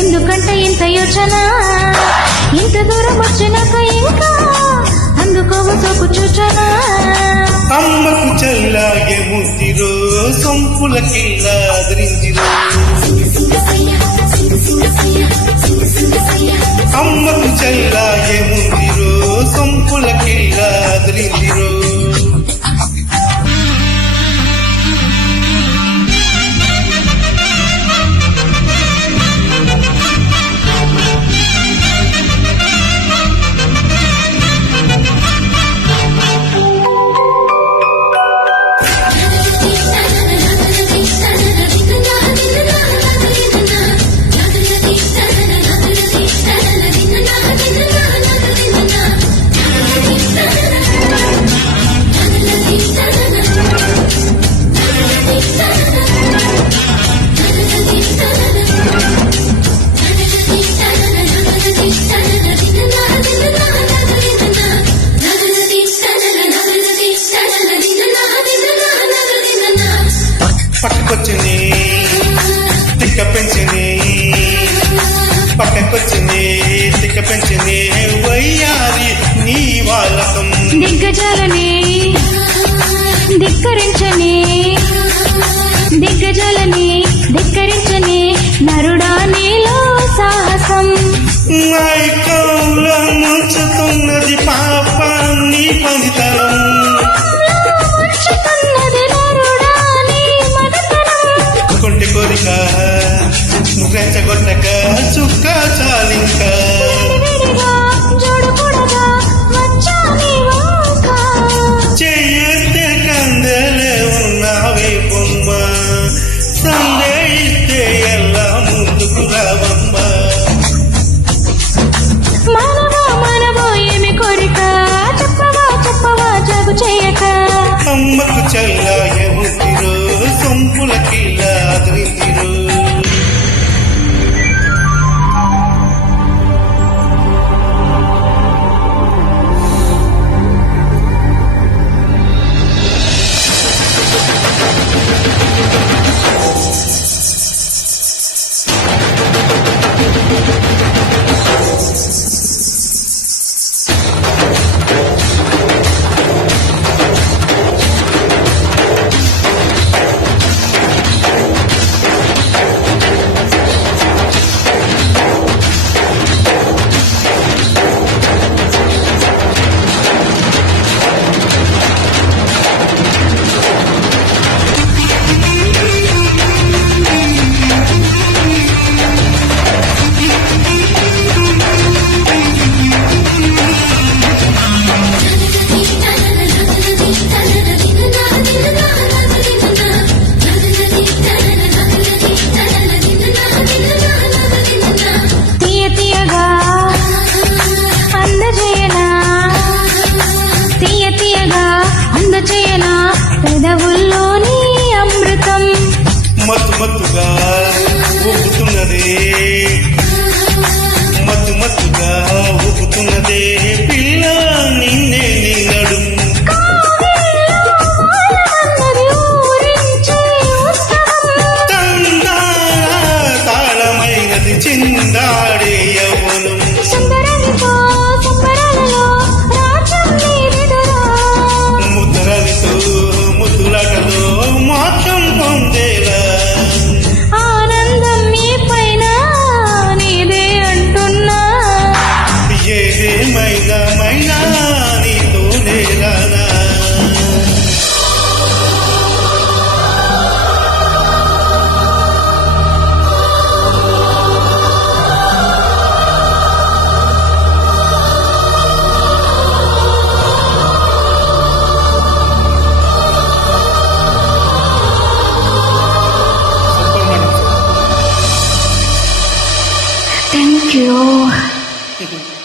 ఎందుకంటే ఇంత యోచన, ఇంత దూరం వచ్చినాక ఇంకా అందుకోవు సోకు చూచన. అమ్మకు చల్లాగే ముద్దిరో సొంపులకిల్లా అదిరిందిరో, అమ్మకు చల్లాగే ముద్దిరో సొంపులకిల్లా అదిరిందిరో. పట్టుకొచ్చింది తిక్క పెంచింది, పక్కకొచ్చింది తిక్క పెంచింది వయ్యారి నీ వాళ్ళకం. దిగ్గజాలని ధిక్కరించని, దిగ్గజాలని ధిక్కరించని నరుడా నీలో సాహసం. మైకంలో ముంచుతున్నది పాప నీ పనితనం, కొంటి కోరిక రెచ్చగొట్టక చుక్క చాలింకా. చెయ్యిస్తే కందెలే ఉన్నావే బొమ్మ, సందేహిస్తే ఎలా ముందుకు రావమ్మ. మనవో ఏమి కోరిక చెప్పవా చెప్పవా జగు చేయక. అమ్మకు చల్లాగే ముద్దిరో సొంపులకిల్లా అదిరిందిరో. పెదవుల్లోని అమృతం మత్తు మత్తుగా ఊపుతున్నదే, మత్తు మత్తుగా ఊపుతున్నదే పిల్ల నిన్నే నీ నడుం. తాళమైనది చిందాడే యవ్వనం, ముద్దరలితో ముద్దులాటలో మోక్షం పొందేలా. ఆనందం మీ పైన నీదే అంటున్నా, ఏదేమైనా మైనా నీతో నేరానా. Thank you.